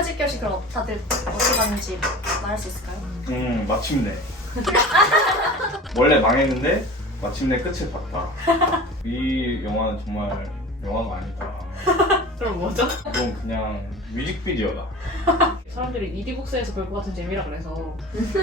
헤어질 결심 그럼 다들 어떻게 봤는지 말할 수 있을까요? 마침내. 원래 망했는데 마침내 끝을 봤다. 이 영화는 정말 영화가 아니다. 그럼 뭐죠? 이건 그냥 뮤직비디오다. 사람들이 이디북스에서 볼 것 같은 재미라 그래서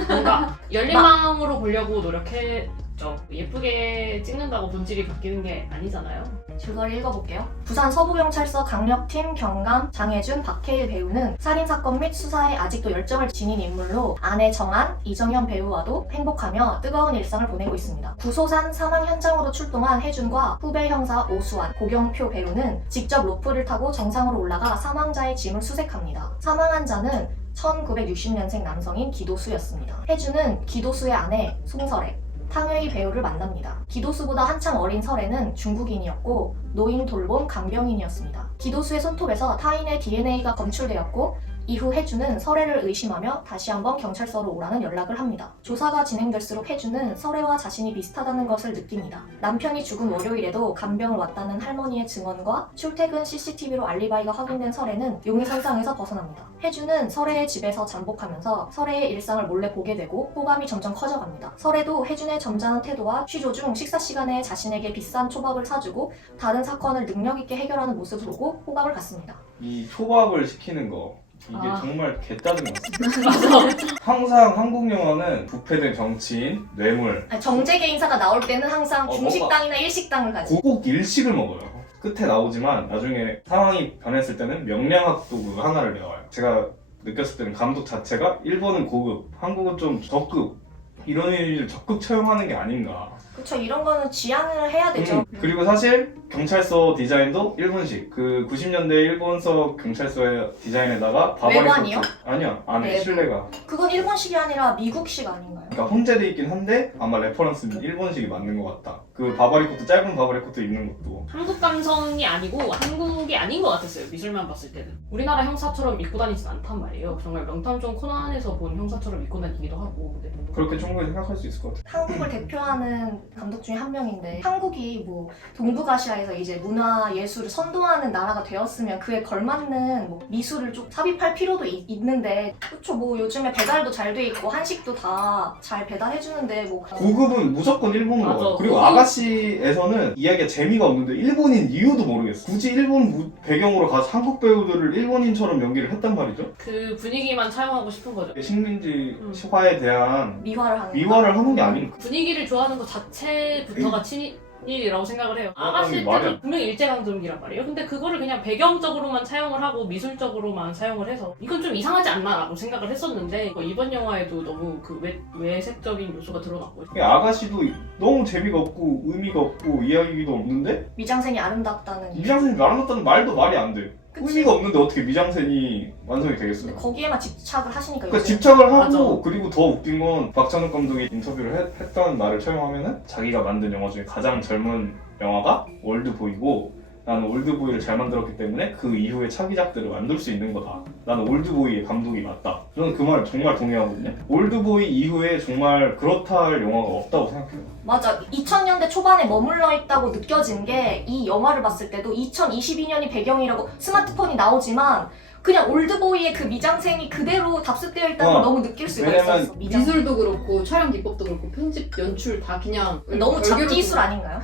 뭔가 열린 마음으로 보려고 노력했죠. 예쁘게 찍는다고 본질이 바뀌는 게 아니잖아요. 줄거리 읽어볼게요. 부산 서부경찰서 강력팀 경감 장혜준, 박해일 배우는 살인사건 및 수사에 아직도 열정을 지닌 인물로 아내 정한, 이정현 배우와도 행복하며 뜨거운 일상을 보내고 있습니다. 구소산 사망 현장으로 출동한 혜준과 후배 형사 오수환, 고경표 배우는 직접 로프를 타고 정상으로 올라가 사망자의 짐을 수색합니다. 사망한 자는 1960년생 남성인 기도수였습니다. 혜준은 기도수의 아내 송설애, 탕웨이 배우를 만납니다. 기도수보다 한참 어린 설애는 중국인이었고 노인 돌봄 간병인이었습니다. 기도수의 손톱에서 타인의 DNA가 검출되었고 이후 혜주는 설애를 의심하며 다시 한번 경찰서로 오라는 연락을 합니다. 조사가 진행될수록 혜주는 설애와 자신이 비슷하다는 것을 느낍니다. 남편이 죽은 월요일에도 간병을 왔다는 할머니의 증언과 출퇴근 CCTV로 알리바이가 확인된 설애는 용의선상에서 벗어납니다. 혜주는 설애의 집에서 잠복하면서 설애의 일상을 몰래 보게 되고 호감이 점점 커져갑니다. 설애도 혜준의 점잖은 태도와 취조 중 식사 시간에 자신에게 비싼 초밥을 사주고 다른 사건을 능력 있게 해결하는 모습을 보고 호감을 갖습니다. 이 초밥을 시키는 거 이게 정말 개짜증났어. 맞아. 항상 한국 영화는 부패된 정치인, 뇌물 아니, 정재계 인사가 나올 때는 항상 어, 중식당이나 일식당을 가지. 꼭 일식을 먹어요. 끝에 나오지만 나중에 상황이 변했을 때는 명량학도그 하나를 내와요. 제가 느꼈을 때는 감독 자체가 일본은 고급, 한국은 좀 저급 이런 일을 적극 처형하는 게 아닌가. 그쵸, 이런 거는 지양을 해야 되죠. 그리고 사실 경찰서 디자인도 일본식. 그 90년대 일본서 경찰서의 디자인에다가 바바리 외관이요? 코트. 아니야, 안에 내부. 실내가. 그건 일본식이 아니라 미국식 아닌가요? 그러니까 혼재돼 있긴 한데 아마 레퍼런스는 일본식이 맞는 것 같다. 그 바바리 코트, 짧은 바바리 코트 입는 것도. 한국 감성이 아니고 한국이 아닌 것 같았어요. 미술만 봤을 때는. 우리나라 형사처럼 입고 다니진 않단 말이에요. 정말 명탐정 코난에서 본 형사처럼 입고 다니기도 하고. 근데 그렇게 충분히 생각할 수 있을 것 같아. 한국을 대표하는 감독 중에 한 명인데 한국이 뭐 동북아시아에서 이제 문화 예술을 선도하는 나라가 되었으면 그에 걸맞는 뭐 미술을 좀 삽입할 필요도 있는데 그쵸, 뭐 요즘에 배달도 잘 돼 있고 한식도 다 잘 배달해 주는데 뭐 고급은 무조건 일본으로 맞아. 가요. 그리고 고급. 아가씨에서는 이야기가 재미가 없는데 일본인 이유도 모르겠어. 굳이 일본 배경으로 가서 한국 배우들을 일본인처럼 연기를 했단 말이죠. 그 분위기만 차용하고 싶은 거죠. 식민지화에 대한 미화를 하는 미화를 하는 게 아닌가. 분위기를 좋아하는 것 자체부터가 친일이라고 생각을 해요. 아가씨 말이야. 때도 분명히 일제강점기란 말이에요. 근데 그거를 그냥 배경적으로만 차용을 하고 미술적으로만 사용을 해서 이건 좀 이상하지 않나 라고 생각을 했었는데 이번 영화에도 너무 그 외색적인 요소가 드러났고 아가씨도 너무 재미가 없고 의미가 없고 이야기도 없는데 미장센이 아름답다는 이유. 미장센이 말한다는 말도 말이 안 돼. 그치? 의미가 없는데 어떻게 미장센이 완성이 되겠어요? 근데 거기에만 집착을 하시니까 그러니까 요새. 집착을 하고 맞아. 그리고 더 웃긴 건 박찬욱 감독이 인터뷰를 했던 말을 처용하면은 자기가 만든 영화 중에 가장 젊은 영화가 올드보이고 나는 올드보이를 잘 만들었기 때문에 그 이후의 차기작들을 만들 수 있는 거다. 나는 올드보이의 감독이 맞다. 저는 그 말을 정말 동의하거든요. 올드보이 이후에 정말 그렇다 할 영화가 없다고 생각해요. 맞아. 2000년대 초반에 머물러 있다고 느껴진 게 이 영화를 봤을 때도 2022년이 배경이라고 스마트폰이 나오지만 그냥 올드보이의 그 미장센이 그대로 답습되어 있다는 걸 너무 느낄 수가 왜냐면 있었어. 미장센. 미술도 그렇고 촬영 기법도 그렇고 편집 연출 다 그냥 너무 잡기술 아닌가요?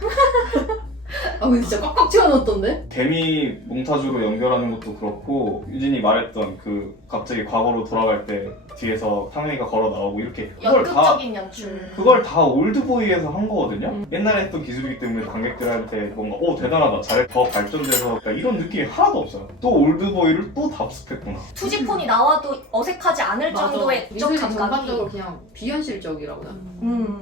아 근데 진짜 꽉꽉 채워넣었던데? 데미 몽타주로 연결하는 것도 그렇고 유진이 말했던 그 갑자기 과거로 돌아갈 때 뒤에서 탕웨이가 걸어 나오고 이렇게 연극적인 연출. 그걸 다 올드보이에서 한 거거든요. 옛날에 했던 기술이기 때문에 관객들한테 뭔가 대단하다, 잘 더 발전돼서 그러니까 이런 느낌이 하나도 없어요. 또 올드보이를 또 답습했구나. 투지폰이 나와도 어색하지 않을 맞아. 정도의 적 미술이 감각이. 전반적으로 그냥 비현실적이라고 해야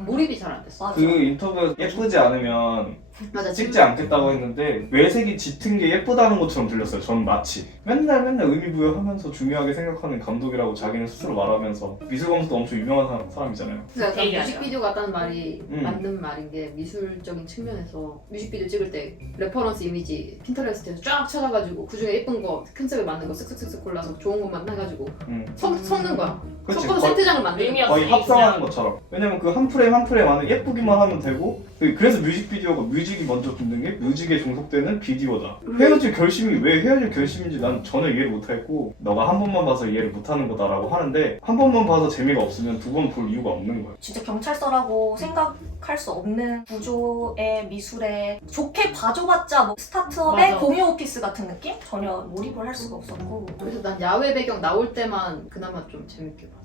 몰입이 잘 안 됐어. 맞아. 그 인터뷰에서 예쁘지 않으면 맞아. 찍지 않겠다고 했는데 외색이 짙은 게 예쁘다는 것처럼 들렸어요. 저는 마치 맨날 의미부여하면서 중요하게 생각하는 감독이라고 자기는 스스로 말하면서 미술 감독도 엄청 유명한 사람이잖아요. 그래서 약간 되게 뮤직비디오 같다는 말이 음. 맞는 말인 게 미술적인 측면에서 뮤직비디오 찍을 때 레퍼런스 이미지 핀터레스트에서 쫙 찾아가지고 그 중에 예쁜 거 컨셉에 맞는 거 쓱쓱쓱쓱 골라서 좋은 것만 해가지고 섞는 거야. 그치, 섞어서 세트장을 만드는 의미가 거야. 거의 합성하는 것처럼. 왜냐면 그 한 프레임 한 프레임 안에 예쁘기만 하면 되고 그래서 뮤직비디오가 뮤직이 먼저 붙는 게 뮤직에 종속되는 비디오다. 헤어질 결심이 왜 헤어질 결심인지 난 전혀 이해를 못했고 너가 한 번만 봐서 이해를 못하는 거다라고 하는데 한 번만 봐서 재미가 없으면 두 번 볼 이유가 없는 거야. 진짜 경찰서라고 생각할 수 없는 구조의 미술에 좋게 봐줘봤자 뭐 스타트업의 맞아. 공유 오피스 같은 느낌? 전혀 몰입을 할 수가 없었고 그래서 난 야외 배경 나올 때만 그나마 좀 재밌게 봤어.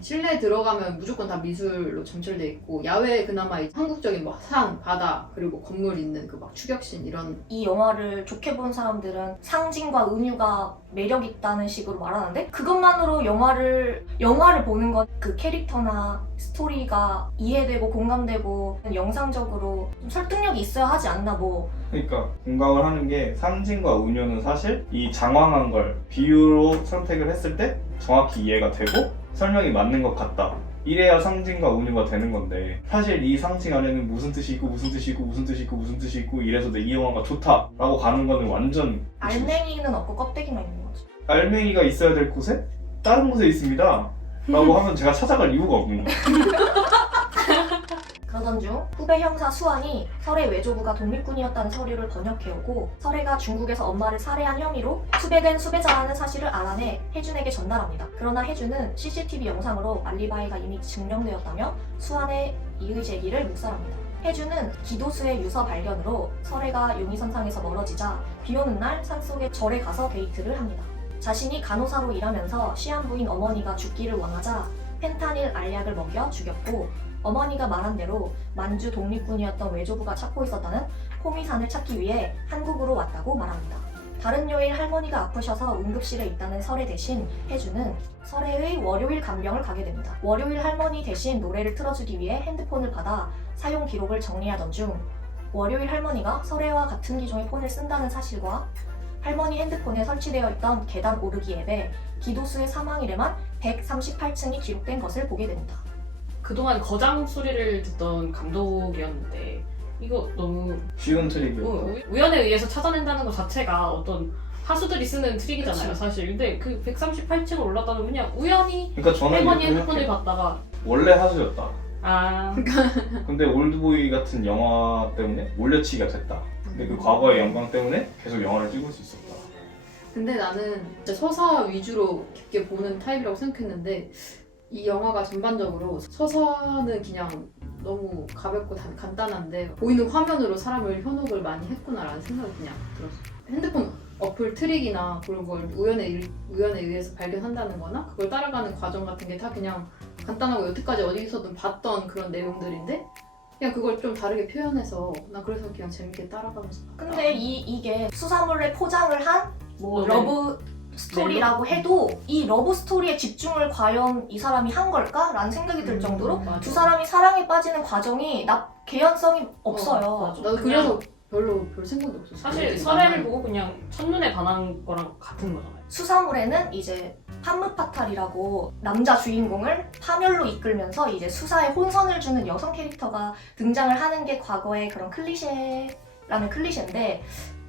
실내에 들어가면 무조건 다 미술로 점철돼 있고 야외에 그나마 이제 한국적인 막 산, 바다 그리고 건물 있는 그 막 추격신 이런 이 영화를 좋게 본 사람들은 상징과 은유가 매력 있다는 식으로 말하는데 그것만으로 영화를 보는 건 그 캐릭터나 스토리가 이해되고 공감되고 영상적으로 좀 설득력이 있어야 하지 않나 뭐 그러니까 공감을 하는 게 상징과 은유는 사실 이 장황한 걸 비유로 선택을 했을 때 정확히 이해가 되고 설명이 맞는 것 같다. 이래야 상징과 은유가 되는 건데 사실 이 상징 안에는 무슨 뜻이 있고 무슨 뜻이 있고 무슨 뜻이 있고 무슨 뜻이 있고 이래서 내 이 영화가 좋다라고 가는 거는 완전 알맹이는 없고 껍데기만 있는 거지. 알맹이가 있어야 될 곳에 다른 곳에 있습니다 라고 하면 제가 찾아갈 이유가 없는 거예요. 그러던 중 후배 형사 수환이 설의 외조부가 독립군이었다는 서류를 번역해오고 설혜가 중국에서 엄마를 살해한 혐의로 수배된 수배자라는 사실을 알아내 혜준에게 전달합니다. 그러나 혜준은 CCTV 영상으로 알리바이가 이미 증명되었다며 수환의 이의 제기를 묵살합니다. 혜준은 기도수의 유서 발견으로 설혜가 용의선상에서 멀어지자 비오는 날 산속의 절에 가서 데이트를 합니다. 자신이 간호사로 일하면서 시한부인 어머니가 죽기를 원하자 펜타닐 알약을 먹여 죽였고 어머니가 말한 대로 만주 독립군이었던 외조부가 찾고 있었다는 호미산을 찾기 위해 한국으로 왔다고 말합니다. 다른 요일 할머니가 아프셔서 응급실에 있다는 설혜 대신 혜주는 설혜의 월요일 간병을 가게 됩니다. 월요일 할머니 대신 노래를 틀어주기 위해 핸드폰을 받아 사용 기록을 정리하던 중 월요일 할머니가 설혜와 같은 기종의 폰을 쓴다는 사실과 할머니 핸드폰에 설치되어 있던 계단 오르기 앱에 기도수의 사망일에만 138층이 기록된 것을 보게 됩니다. 그동안 거장 소리를 듣던 감독이었는데 이거 너무 쉬운 트릭이었다. 우연에 의해서 찾아낸다는 것 자체가 어떤 하수들이 쓰는 트릭이잖아요 그치. 사실. 근데 그 138층을 올랐다는 그냥 우연히 그러니까 저는 할머니 이렇게 핸드폰을 생각해요. 봤다가 원래 하수였다. 아 근데 올드보이 같은 영화 때문에 올려치기가 됐다. 근데 그 과거의 영광 때문에 계속 영화를 찍을 수 있었다. 근데 나는 진짜 서사 위주로 깊게 보는 타입이라고 생각했는데 이 영화가 전반적으로 서사는 그냥 너무 가볍고 간단한데 보이는 화면으로 사람을 현혹을 많이 했구나라는 생각이 그냥 들었어. 핸드폰 어플 트릭이나 그런 걸 우연에 의해서 발견한다는 거나 그걸 따라가는 과정 같은 게 다 그냥 간단하고 여태까지 어디서든 봤던 그런 내용들인데 그냥 그걸 좀 다르게 표현해서 나 그래서 그냥 재밌게 따라가면서 봤다. 근데 이게 수사물에 포장을 한 뭐 네. 러브 스토리라고 해도 이 러브 스토리에 집중을 과연 이 사람이 한 걸까? 라는 생각이 들 정도로 맞아. 두 사람이 사랑에 빠지는 과정이 개연성이 없어요. 맞아. 나도 그래서 별 생각도 없었어. 사실 설애를 보고 그냥 첫눈에 반한 거랑 같은 거잖아요. 수사물에는 이제 판무파탈이라고 남자 주인공을 파멸로 이끌면서 이제 수사에 혼선을 주는 여성 캐릭터가 등장을 하는 게 과거의 그런 클리셰라는 클리셰인데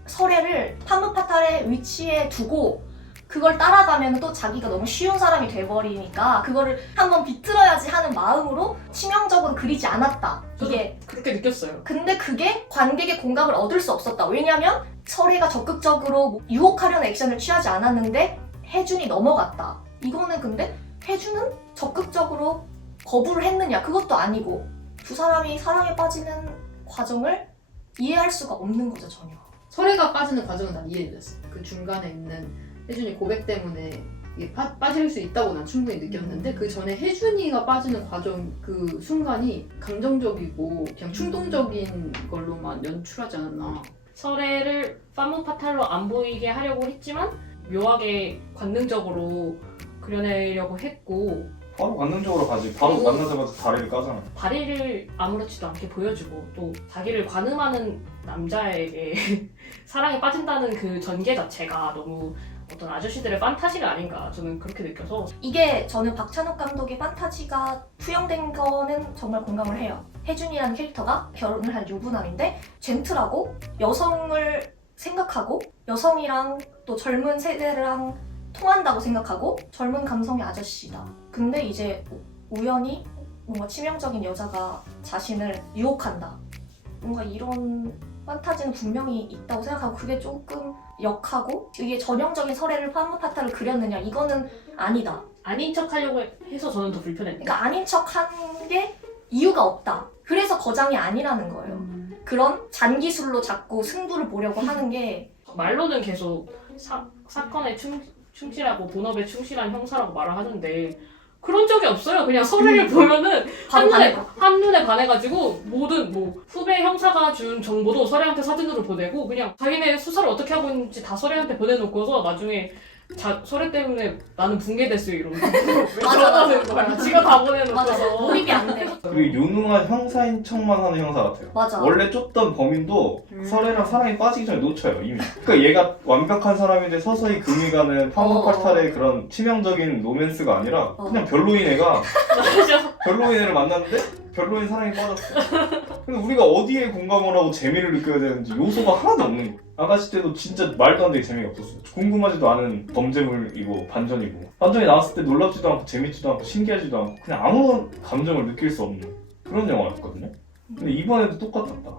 설애를 판무파탈의 위치에 두고 그걸 따라가면 또 자기가 너무 쉬운 사람이 돼버리니까 그거를 한번 비틀어야지 하는 마음으로 치명적으로 그리지 않았다. 이게 그렇게 느꼈어요. 근데 그게 관객의 공감을 얻을 수 없었다. 왜냐면 설애가 적극적으로 뭐 유혹하려는 액션을 취하지 않았는데 혜준이 넘어갔다. 이거는 근데 혜준은 적극적으로 거부를 했느냐? 그것도 아니고 두 사람이 사랑에 빠지는 과정을 이해할 수가 없는 거죠, 전혀. 설애가 빠지는 과정은 난 이해됐어. 그 중간에 있는 혜준이 고백 때문에 이게 빠질 수 있다고 난 충분히 느꼈는데 그 전에 혜준이가 빠지는 과정 그 순간이 감정적이고 그냥 충동적인 걸로만 연출하지 않았나. 설애를 파무파탈로 안 보이게 하려고 했지만 묘하게 관능적으로 그려내려고 했고 바로 관능적으로 가지. 바로 그리고- 만나자마자 다리를 까잖아. 다리를 아무렇지도 않게 보여주고 또 자기를 관음하는 남자에게 사랑에 빠진다는 그 전개 자체가 너무 어떤 아저씨들의 판타지가 아닌가 저는 그렇게 느껴서 이게 저는 박찬욱 감독의 판타지가 투영된 거는 정말 공감을 해요. 혜준이라는 캐릭터가 결혼을 한 유부남인데 젠틀하고 여성을 생각하고 여성이랑 또 젊은 세대랑 통한다고 생각하고 젊은 감성의 아저씨다. 근데 이제 우연히 뭔가 치명적인 여자가 자신을 유혹한다. 뭔가 이런 판타지는 분명히 있다고 생각하고 그게 조금 역하고 이게 전형적인 설애를 파무파타를 그렸느냐 이거는 아니다. 아닌 척 하려고 해서 저는 더 불편했어요. 그러니까 아닌 척 한 게 이유가 없다. 그래서 거장이 아니라는 거예요. 그런 잔기술로 자꾸 승부를 보려고 하는 게 말로는 계속 사건에 충실하고 본업에 충실한 형사라고 말을 하는데 그런 적이 없어요. 그냥 서류를 보면은 바로 반해가. 한눈에 반해가지고 모든 뭐 후배 형사가 준 정보도 서래한테 사진으로 보내고 그냥 자기네 수사를 어떻게 하고 있는지 다 서래한테 보내놓고서 나중에 서래 때문에 나는 붕괴됐어요 이러면서 왜 맞아, 저러는 맞아. 거야. 지가 다 맞아. 보내놓고서 몰입이 안 돼. 그리고 유능한 형사인 척만 하는 형사 같아요. 맞아. 원래 쫓던 범인도 설애랑 사랑이 빠지기 전에 놓쳐요 이미. 그러니까 얘가 완벽한 사람인데 서서히 금이 가는 파무팔탈의 그런 치명적인 로맨스가 아니라 그냥 별로인 애가 맞아. 별로인 애를 만났는데 별로인 사랑에 빠졌어. 근데 우리가 어디에 공감을 하고 재미를 느껴야 되는지 요소가 하나도 없는 거야. 아가씨 때도 진짜 말도 안 되게 재미가 없었어. 궁금하지도 않은 범죄물이고 반전이고 반전이 나왔을 때 놀랍지도 않고 재밌지도 않고 신기하지도 않고 그냥 아무런 감정을 느낄 수 없는 그런 영화였거든요. 근데 이번에도 똑같았다.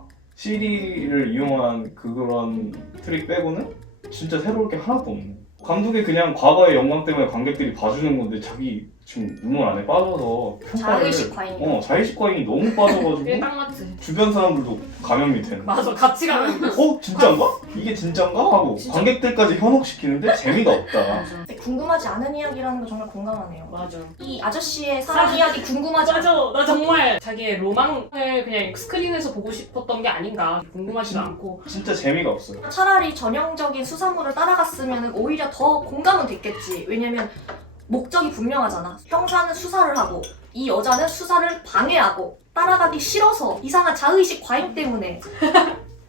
CD를 이용한 그런 트릭 빼고는 진짜 새로울 게 하나도 없네. 감독이 그냥 과거의 영광 때문에 관객들이 봐주는 건데 자기 지금 눈물 안에 빠져서 자의식 과잉. 자의식 과잉이 너무 빠져가지고 그게 딱 맞지. 주변 사람들도 감염이 되는 거야. 맞아. 같이 가면 진짠가? 이게 진짠가? 하고 진짜. 관객들까지 현혹시키는데 재미가 없다. 맞아. 궁금하지 않은 이야기라는 거 정말 공감하네요. 맞아. 이 아저씨의 사랑 이야기 궁금하지 않아. 맞아. 나 정말 자기의 로망을 그냥 스크린에서 보고 싶었던 게 아닌가. 궁금하지도 않고. 진짜 재미가 없어요. 차라리 전형적인 수사물을 따라갔으면 오히려 더 공감은 됐겠지. 왜냐면 목적이 분명하잖아. 형사는 수사를 하고 이 여자는 수사를 방해하고 따라가기 싫어서 이상한 자의식 과잉 때문에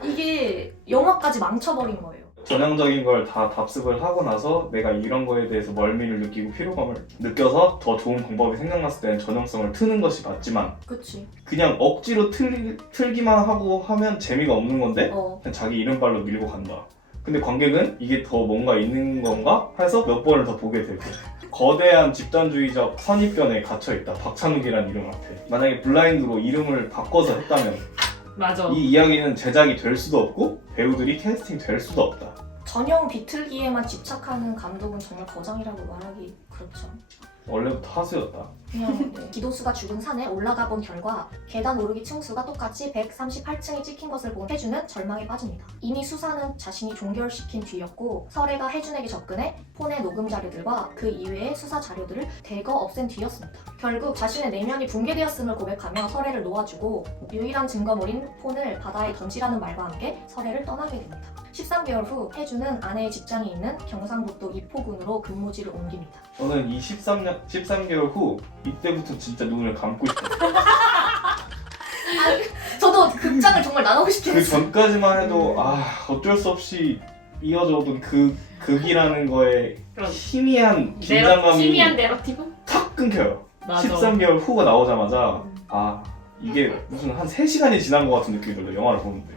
이게 영화까지 망쳐버린 거예요. 전형적인 걸 다 답습을 하고 나서 내가 이런 거에 대해서 멀미를 느끼고 피로감을 느껴서 더 좋은 방법이 생각났을 때는 전형성을 트는 것이 맞지만 그치. 그냥 억지로 틀기만 하고 하면 재미가 없는 건데 그냥 자기 이름발로 밀고 간다. 근데 관객은 이게 더 뭔가 있는 건가 해서 몇 번을 더 보게 되고 거대한 집단주의적 선입견에 갇혀있다. 박찬욱이란 이름 앞에. 만약에 블라인드로 이름을 바꿔서 했다면 맞아. 이 이야기는 제작이 될 수도 없고 배우들이 캐스팅 될 수도 없다. 전형 비틀기에만 집착하는 감독은 정말 거장이라고 말하기 그렇죠. 원래부터 하수였다. 그냥 기도수가 죽은 산에 올라가 본 결과 계단 오르기 층수가 똑같이 138층이 찍힌 것을 본 혜준은 절망에 빠집니다. 이미 수사는 자신이 종결시킨 뒤였고 설애가 혜준에게 접근해 폰의 녹음 자료들과 그 이외의 수사 자료들을 대거 없앤 뒤였습니다. 결국 자신의 내면이 붕괴되었음을 고백하며 설애를 놓아주고 유일한 증거물인 폰을 바다에 던지라는 말과 함께 설애를 떠나게 됩니다. 13개월 후 혜준은 아내의 직장이 있는 경상북도 이포군으로 근무지를 옮깁니다. 저는 이 13개월 후 이때부터 진짜 눈을 감고 싶었어요. 저도 극장을 정말 나가고 싶긴 그 했어요. 전까지만 해도 어쩔 수 없이 이어져 오던 그 극이라는 거에 그런 희미한 긴장감이 희미한 내러티브? 탁 끊겨요. 맞아. 13개월 후가 나오자마자 이게 무슨 한 3시간이 지난 것 같은 느낌이 들어요. 영화를 보는데.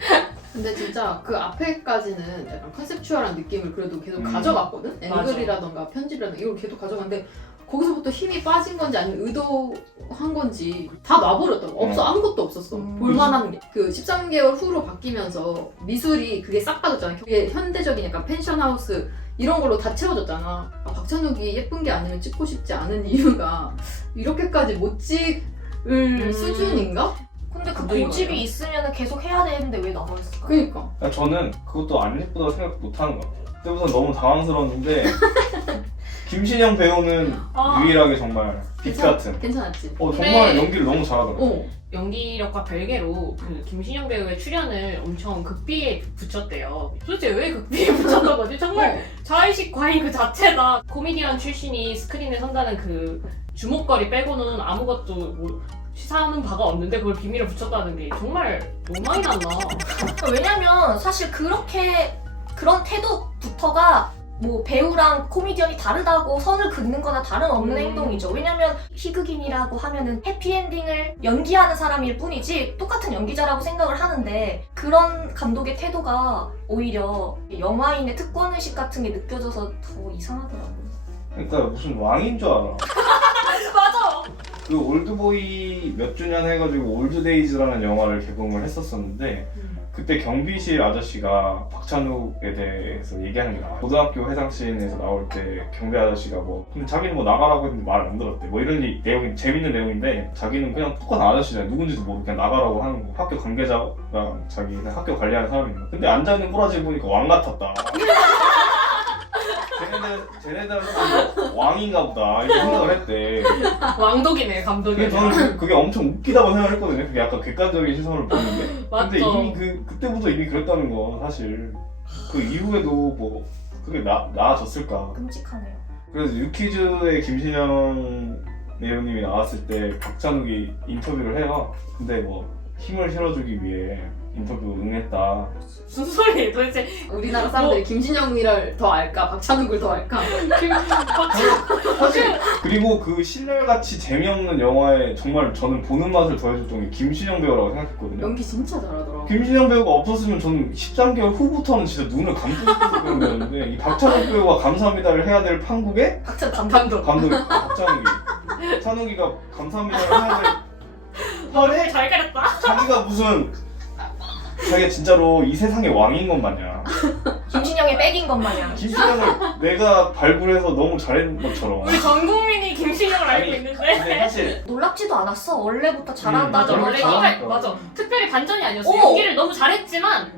근데 진짜 그 앞에까지는 약간 컨셉추얼한 느낌을 그래도 계속 음. 가져갔거든? 맞아. 앵글이라던가 편집이라던가 이걸 계속 가져갔는데 거기서부터 힘이 빠진 건지 아니면 의도한 건지 다 놔버렸다고. 없어. 아무것도 없었어. 볼만한 게. 그 13개월 후로 바뀌면서 미술이 그게 싹 빠졌잖아. 그게 현대적인 약간 펜션하우스 이런 걸로 다 채워졌잖아. 박찬욱이 예쁜 게 아니면 찍고 싶지 않은 이유가 이렇게까지 못 찍을 수준인가? 근데 그 감동이 고집이 많아요. 있으면 계속 해야 되는데 왜 나버렸을까? 그니까. 저는 그것도 안 예쁘다고 생각 못하는 것 같아요. 그때부터 너무 당황스러웠는데 김신영 배우는 유일하게 정말 빛 같은. 괜찮았지? 정말 연기를 너무 잘하더라고요. 연기력과 별개로 그 김신영 배우의 출연을 엄청 극비에 붙였대요. 도대체 왜 극비에 붙였던 거지? 정말 자의식 과잉 그 자체다. 코미디언 출신이 스크린에 선다는 그 주목거리 빼고는 아무것도 뭐 시사하는 바가 없는데 그걸 비밀에 붙였다는 게 정말 로망이 났나. 왜냐면 사실 그런 태도부터가 뭐 배우랑 코미디언이 다르다고 선을 긋는 거나 다름없는 행동이죠. 왜냐면 희극인이라고 하면은 해피엔딩을 연기하는 사람일 뿐이지 똑같은 연기자라고 생각을 하는데 그런 감독의 태도가 오히려 영화인의 특권의식 같은 게 느껴져서 더 이상하더라고요. 그러니까 무슨 왕인 줄 알아. 맞아! 그 올드보이 몇 주년 해가지고 올드데이즈라는 영화를 개봉을 했었었는데 그때 경비실 아저씨가 박찬욱에 대해서 얘기하는 게 나와요. 고등학교 해상씬에서 나올 때 경비 아저씨가 뭐 근데 자기는 뭐 나가라고 했는데 말을 안 들었대. 뭐 이런 내용이 재밌는 내용인데 자기는 그냥 똑같은 아저씨잖아요. 누군지도 모르고 그냥 나가라고 하는 거. 학교 관계자가 자기 그냥 학교 관리하는 사람이에요. 근데 앉아있는 꼬라지 보니까 왕 같았다. 쟤네들은 왕인가 보다 이렇게 생각을 했대. 왕독이네 감독이. 근데 저는 그게 엄청 웃기다고 생각을 했거든요. 그게 약간 객관적인 시선으로 보는데. 근데 맞죠. 이미 그때부터 이미 그랬다는 건 사실 그 이후에도 뭐 그게 나아졌을까. 끔찍하네요. 그래서 유퀴즈의 김신영 배우님이 나왔을 때 박찬욱이 인터뷰를 해요. 근데 뭐 힘을 실어주기 위해 인터뷰 응했다. 무슨 소리 도대체. 우리나라 사람들이 김신영이를 더 알까? 박찬욱을 더 알까? 사실 그리고 그 신랄같이 재미없는 영화에 정말 저는 보는 맛을 더해줬던 게 김신영 배우라고 생각했거든요. 연기 진짜 잘하더라. 김신영 배우가 없었으면 저는 13개월 후부터는 진짜 눈을 감고 싶어서 그런 거였는데 이 박찬욱 배우가 감사합니다를 해야 될 판국에 감독. 감독이 찬욱이가 감사합니다를 해야 될 너를 잘 가렸다. 자기가 무슨 자기가 진짜로 이 세상의 왕인 것 마냥 김신영의 백인 것 마냥. 김신영을 내가 발굴해서 너무 잘했는 것처럼. 우리 전 국민이 김신영을 알고 아니, 있는데. 근데 사실 놀랍지도 않았어. 원래부터 잘한다. 맞아 원래 원래 잘하니까. 끼가 맞아. 특별히 반전이 아니었어. 오! 연기를 너무 잘했지만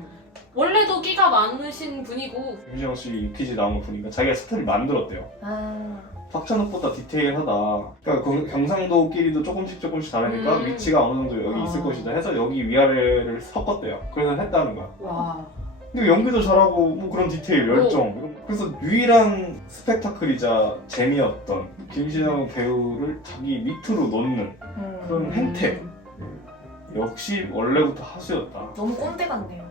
원래도 끼가 많으신 분이고. 김신영 씨 유퀴즈 나온 거 보니까 자기가 스토리 만들었대요. 아, 박찬욱보다 디테일하다. 그러니까 경상도끼리도 조금씩 다르니까 위치가 어느 정도 여기 있을 것이다 해서 여기 위아래를 섞었대요. 그래서 했다는 거야. 와. 근데 연기도 잘하고 뭐 그런 디테일, 열정. 그래서 유일한 스펙타클이자 재미였던 김신영 배우를 자기 밑으로 놓는 그런 행태. 역시 원래부터 하수였다. 너무 꼰대 같네요.